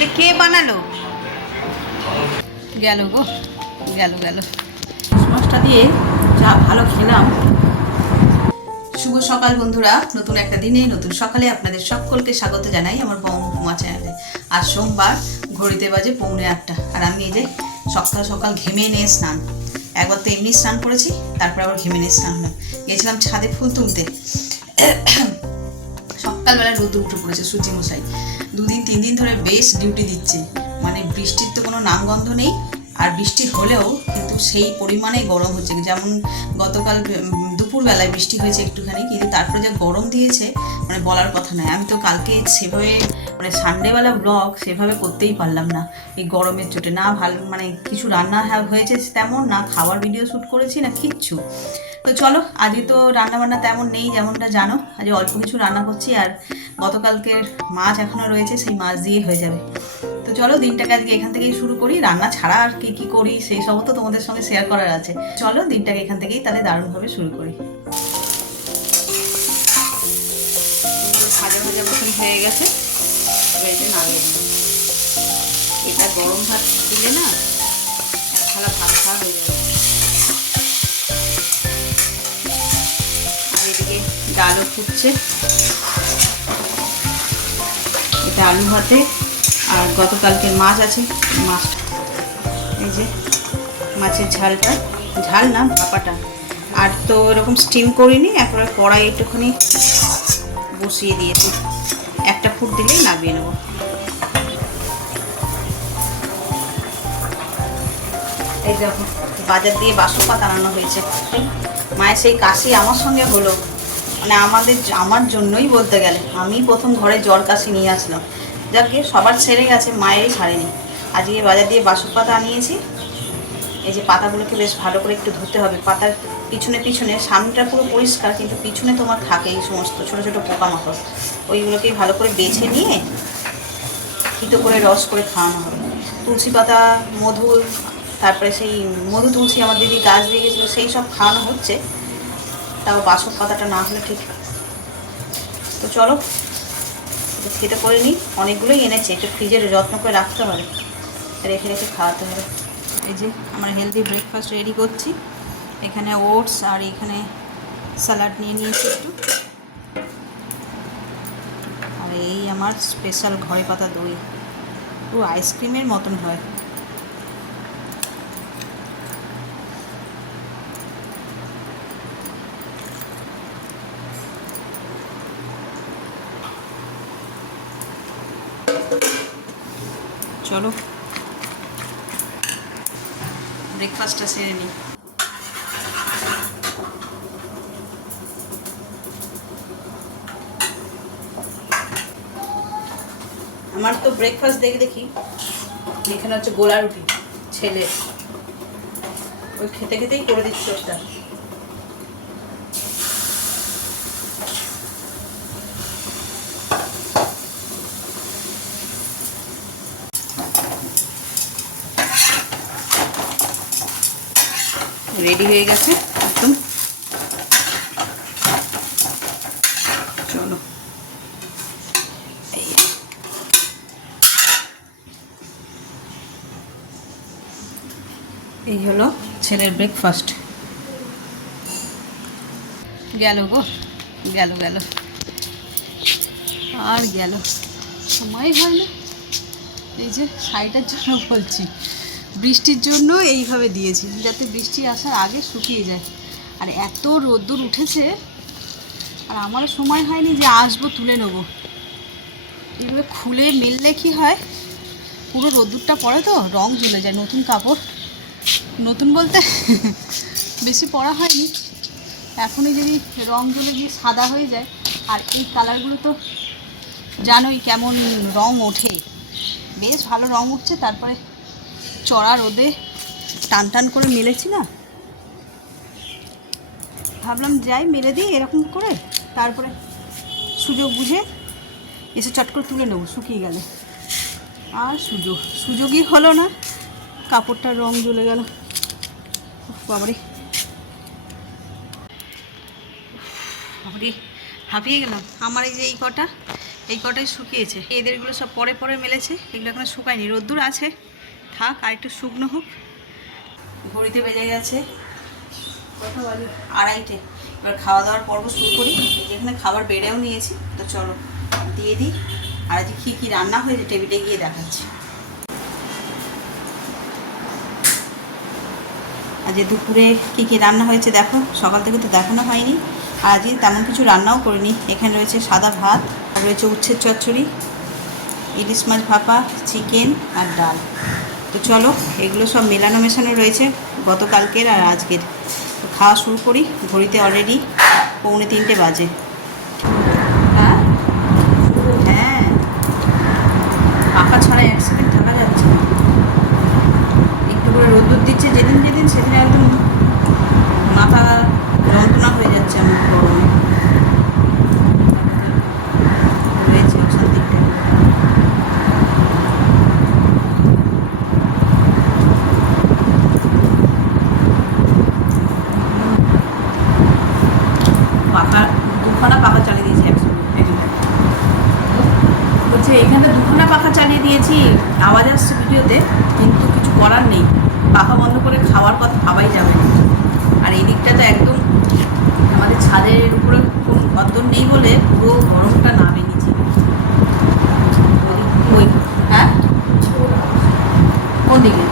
এটা কে বানালো? গেল গো, গেল গেল। মশলা দিয়ে যা ভালো খেলাম। শুভ সকাল বন্ধুরা, নতুন একটা দিনে নতুন সকালে আপনাদের সকলকে স্বাগত জানাই আমার বৌমা চ্যানেলে। আজ সোমবার, ঘড়িতে বাজে 8:45, আর আমি এই যে সকাল সকাল ঘেমে নিয়ে স্নান। একবার তো এমনি স্নান করেছি, তারপর আবার ঘেমে নিয়ে স্নান হলাম। গেছিলাম ছাদে ফুল তুলতে। সকালবেলা রোদ্দুর উঠে পড়েছে, সূর্যি মশাই 2-3 দিন ধরে বেশ ডিউটি দিচ্ছে। মানে বৃষ্টির তো কোনো নামগন্ধ নেই, আর বৃষ্টি হলেও কিন্তু সেই পরিমাণে গরম হচ্ছে। যেমন গতকাল দুপুরবেলায় বৃষ্টি হয়েছে একটুখানি, কিন্তু তারপরে যা গরম দিয়েছে মানে বলার কথা নয়। আমি তো কালকে সেভাবে মানে সানডেবেলা ব্লগ সেভাবে করতেই পারলাম না এই গরমের চোটে। না ভালো মানে কিছু রান্না হয়েছে তেমন, না খাওয়ার ভিডিও শ্যুট করেছি, না কিচ্ছু। তো চলো, আজকে তো রান্নাবান্না তেমন নেই, যেমনটা জানো আজকে অল্প কিছু রান্না করছি। আর গতকালকের মাছ এখনও রয়েছে, সেই মাছ দিয়ে হয়ে যাবে। তো চলো, দিনটাকে আজকে এখান থেকেই শুরু করি। রান্না ছাড়া আর কি কি করি সেই সবও তো তোমাদের সঙ্গে শেয়ার করার আছে। চলো দিনটাকে এখান থেকেই তাহলে দারুণভাবে শুরু করি। ভাজা ভাজা মতন হয়ে গেছে, নামিয়ে দিই। এটা গরম ভাত দিলে না এক থালা ভাত খাওয়া হয়ে যাবে। আর এদিকে ডালও ফুটছে, এটা আলু ভাতে। আর গতকালকের মাছ আছে, মাছটা এই যে মাছের ঝালটা, ঝাল না ভাপাটা। আর তো এরকম স্টিম করিনি, একবার কড়াই একটুখানি বসিয়ে দিয়েছি, একটা ফুট দিলেই নামিয়ে নেব। এই দেখো বাজার দিয়ে বাসন পাতা আনানো হয়েছে। মায়ের সেই কাশি আমার সঙ্গে হলো, মানে আমার জন্যই বলতে গেলে। আমি প্রথম ঘরে জ্বর কাশি নিয়ে আসলাম, যাকে সবার ছেড়ে গেছে, মায়েরই ছাড়েনি। আজকে বাজার দিয়ে বাসন পাতা আনিয়েছি। এই যে পাতাগুলোকে বেশ ভালো করে একটু ধুতে হবে। পাতার পিছনে পিছনে, সামনেটা পুরো পরিষ্কার, কিন্তু পিছনে তোমার থাকে এই সমস্ত ছোটো ছোটো পোকামাকড়। ওইগুলোকেই ভালো করে বেছে নিয়ে থিতো করে রস করে খাওয়ানো হবে। তুলসী পাতা, মধু, তারপরে সেই মধু তুলসী আমার দিদি গাছ দিয়ে গেছিলো, সেই সব খাওয়ানো হচ্ছে। তাও বাসক পাতাটা না হলে ঠিক। তো চলো খেতে করে নিই। অনেকগুলোই এনেছে, একটু ফ্রিজের যত্ন করে রাখতে হবে, রেখে রেখে খাওয়াতে হবে। এই যে আমার হেলদি ব্রেকফাস্ট রেডি করছি। এখানে ওটস আর এখানে স্যালাড নিয়ে নিয়েছি একটু। আর এই আমার স্পেশাল ঘরে পাতা দই, পুরো আইসক্রিমের মতন হয়। চলো ব্রেকফাস্টটা সেরে নিই। আমার তো ব্রেকফাস্ট দেখে দেখি এখানে হচ্ছে গোলা রুটি, ছেলে ওই খেতে খেতেই করে দিচ্ছি ওটা। রেডি হয়ে গেছে একদম। চলো এই হলো ছেলের ব্রেকফাস্ট। গেল গো, গেল গেল, আর গেল, সময় হয় না। এই যে শাড়িটার জন্য বলছি, বৃষ্টির জন্য এইভাবে দিয়েছি, যাতে বৃষ্টি আসার আগে শুকিয়ে যায়। আর এত রোদ্দুর উঠেছে, আর আমারও সময় হয়নি যে আসবো তুলে নেবো। এইভাবে খুলে মেললে কি হয়, পুরো রোদ্দুরটা পড়ে তো রং জ্বলে যায়। নতুন কাপড়, নতুন বলতে বেশি পরা হয়নি, এখনই যদি রং জ্বলে গিয়ে সাদা হয়ে যায়। আর এই কালারগুলো তো জানোই কেমন রং ওঠে, বেশ ভালো রং উঠছে। তারপরে চড়া রোদে টান টান করে মেলেছি না, ভাবলাম যাই মেলে দিই এরকম করে, তারপরে সুযোগ বুঝে এসে চট করে তুলে নেবো শুকিয়ে গেলে। আর সুযোগই হলো না, কাপড়টার রং জ্বলে গেল। বাবারে বাবারে, হাঁপিয়ে গেলাম। আমার এই যে এই কটা, এই কটাই শুকিয়েছে, এদেরগুলো সব পরে পরে মেলেছে, এগুলো এখন শুকায়নি, রোদ্দুর আছে, থাক আর একটু শুকনো হোক। ঘড়িতে বেজে গেছে 2:30। এবার খাওয়া দাওয়ার পর্ব শুরু করি। যেখানে খাবার বেড়েও নিয়েছি, তো চলো দিয়ে দিই। আর আজকে কী কী রান্না হয়েছে টেবিলে গিয়ে দেখাচ্ছি। আজকে দুপুরে কী কী রান্না হয়েছে দেখো, সকাল থেকে তো দেখানো হয়নি। আর আজকে তেমন কিছু রান্নাও করিনি। এখানে রয়েছে সাদা ভাত, আর রয়েছে উচ্ছের চচ্চড়ি, ইলিশ মাছ ভাপা, চিকেন আর ডাল। তো চলো এগুলো সব মেলানো মেশানো রয়েছে গতকালকের আর আজকের। তো খাওয়া শুরু করি। ঘড়িতে অলরেডি 2:45 বাজে। হ্যাঁ, পাখা ছাড়া 1 সেকেন্ড থাকা যাচ্ছে না। একটু করে রোদ্দুর দিচ্ছে যেদিন যেদিন, সেদিন একদম মাথা যন্ত্রণা হয়ে যাচ্ছে আমার গরমে। রয়েছে অশান্তিটা। পাখা দুখানা পাখা চালিয়ে দিয়েছি বলছে, এখানে দুখানা পাখা চালিয়ে দিয়েছি, আওয়াজ আসছে ভিডিওতে, কিন্তু কিছু করার নেই, পাখা বন্ধ করে খাওয়ার কথা ভাবাই যাবে না। আর এই দিকটা তো একদম আমাদের ছাদের উপরে কোনো অন্তর নেই বলে পুরো গরমটা নামে নিচে। ওই হ্যাঁ, কোন দিকে?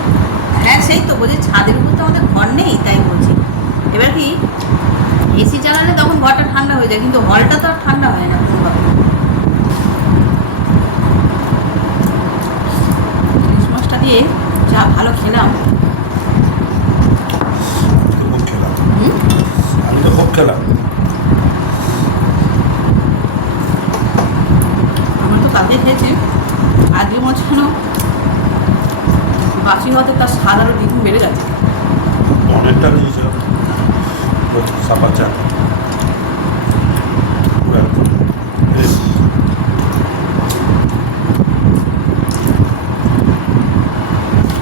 হ্যাঁ সেই তো বলছি, ছাদের উপর তো আমাদের ঘর নেই, তাই বলছি। এবার কি এসি চালালে তখন ঘরটা ঠান্ডা হয়ে যায়, কিন্তু হলটা তো আর ঠান্ডা হয় না কোনোভাবে। ইলিশ মাছটা দিয়ে যা ভালো খেলাম। আমি তো খুব খেলাম। আমরা তো কালকে খেয়েছি, আজকে মনে হলো বাসি হতে তার স্বাদ আরও দ্বিগুণ বেড়ে গেছে। অনেকটা দিয়েছিলাম সাপা চা।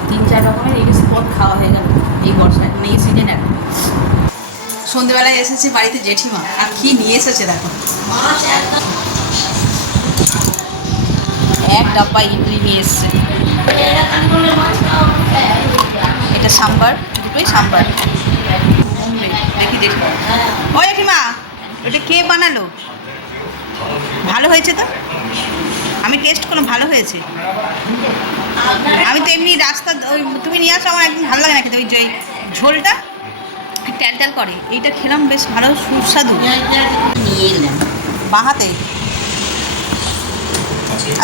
3-4 রকমের ইলিশ পদ খাওয়া হয়ে গেল এই বর্ষায়, মানে এই সিজনে। এখন সন্ধ্যেবেলায় এসেছে বাড়িতে জেঠিমা, আর কি নিয়ে এসেছে দেখো, 1 ডাব্বা ইডলি নিয়ে এসছে। এটা সাম্বার, দুটোই সাম্বার। দেখি জেঠিমা, ও জেঠিমা ওটা কে বানালো? ভালো হয়েছে তো? আমি টেস্ট করলাম, ভালো হয়েছে। আমি তো এমনি রাস্তা ওই তুমি নিয়ে আসো, আমার একদম ভালো লাগে না খেতে, ওই যে ঝোলটা ট্যাল ট্যাল করে। এইটা খেলাম, বেশ ভালো সুস্বাদু। নিয়ে এলাম বাহাতে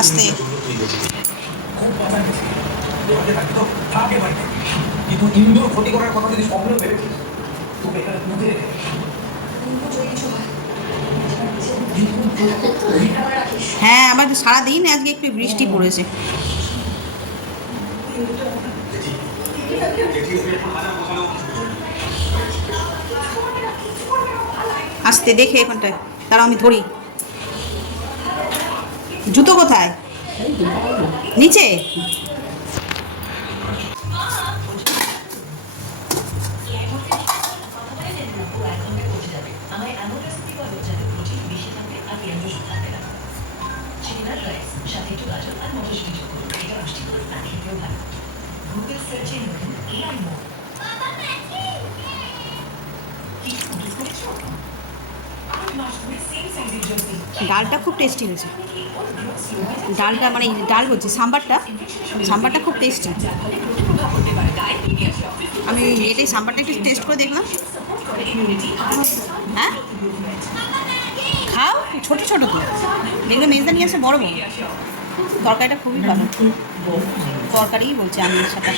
আসতে। হ্যাঁ, আমার তো সারাদিন আজকে একটু বৃষ্টি পড়েছে। আসতে দেখে এখানটায়, তারা আমি ধরি। জুতো কোথায়? নিচে। ডালটা খুব টেস্টি হয়েছে। ডালটা মানে ডাল বলছি, সাম্বারটা খুব টেস্টি। আমি এটাই সাম্বারটা একটু টেস্ট করে দেখলাম। হ্যাঁ খাও, ছোটো ছোটো তো দেখবে, মেজদা নিয়ে আসে বড় বড়। তরকারিটা খুবই ভালো, তরকারিই বলছি আমি এর সাথে।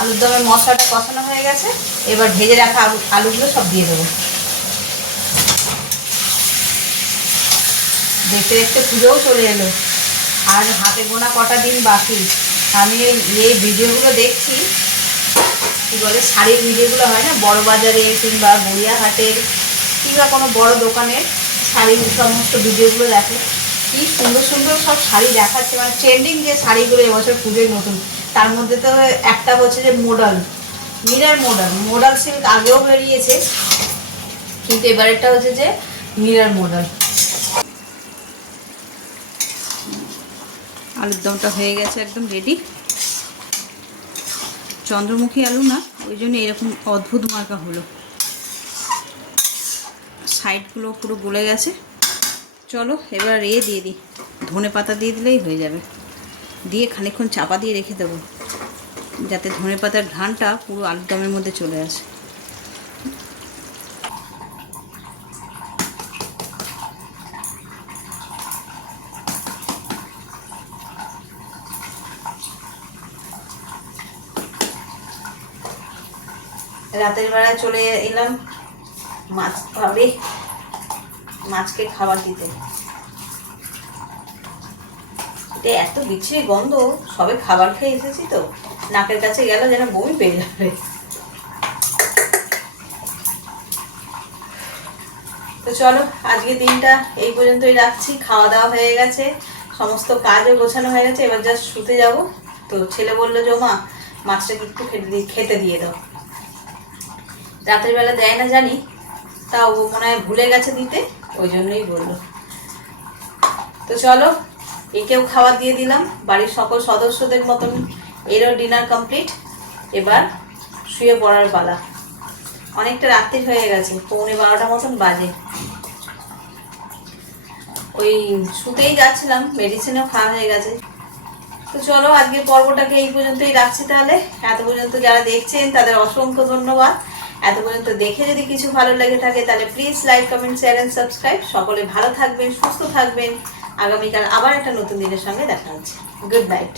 আলুর দমের মশলাটা কষানো হয়ে গেছে, এবার ভেজে রাখা আলুগুলো সব দিয়ে দেবো। দেখতে দেখতে পুজোও চলে এলো, আর হাতে গোনা কটা দিন বাকি। আমি এই ভিডিওগুলো দেখছি, কী বলে শাড়ির ভিডিওগুলো হয় না, বড় বাজারে কিংবা গড়িয়াহাটের কিংবা কোনো বড় দোকানের শাড়ির সমস্ত ভিডিওগুলো দেখে। কি সুন্দর সুন্দর সব শাড়ি দেখাচ্ছে, মানে ট্রেন্ডিং যে শাড়িগুলো এবছর পুজোয় নতুন, তার মধ্যে তো একটা হচ্ছে যে মিরর সিল্ক আগেও বেরিয়েছে, কিন্তু এবারেরটা হচ্ছে যে মিরর মডেল। আলুর দমটা হয়ে গেছে একদম রেডি। চন্দ্রমুখী আলু না, ওই জন্য এরকম অদ্ভুত মার্কা হলো, সাইডগুলো পুরো গলে গেছে। চলো এবার দিয়ে দিই, ধনে পাতা দিয়ে দিলেই হয়ে যাবে। দিয়ে খানিকক্ষণ চাপা দিয়ে রেখে দেবো, যাতে ধনে পাতার ঘ্রাণটা পুরো আলুর দমের মধ্যে চলে আসে। রাতের বেলায় চলে এলাম মাছকে খাবার দিতে। এটা এত বিচ্ছিরি গন্ধ, সবে খাবার খেয়ে এসেছি তো, নাকের কাছে গেল যেন বমি পেয়ে যাবে। তো চলো আজকে দিনটা এই পর্যন্তই রাখছি। খাওয়া দাওয়া হয়ে গেছে, সমস্ত কাজও গোছানো হয়ে গেছে, এবার জাস্ট শুতে যাব। তো ছেলে বললো যে মা মাছটাকে একটু খেতে দিয়ে দাও। রাতের বেলা দেয় না জানি, তাও মনে হয় ভুলে গেছে দিতে, ওই জন্যই বললো। তো চলো একেও খাবার দিয়ে দিলাম, বাড়ির সকল সদস্যদের মতন এরও ডিনার কমপ্লিট। এবার শুয়ে পড়ার পালা। অনেকটা রাত্রি হয়ে গেছে, 11:45 মতন বাজে। ওই শুতেই যাচ্ছিলাম, মেডিসিনও খাওয়া হয়ে গেছে। তো চলো আজকের পর্বটাকে এই পর্যন্তই রাখছি তাহলে। এত পর্যন্ত যারা দেখছেন তাদের অসংখ্য ধন্যবাদ। এত পর্যন্ত দেখে যদি কিছু ভালো লেগে থাকে তাহলে please like, comment, share and subscribe. সকলে ভালো থাকবেন, সুস্থ থাকবেন। আগামীকাল আবার একটা নতুন দিনের সঙ্গে দেখা হচ্ছে। Good night.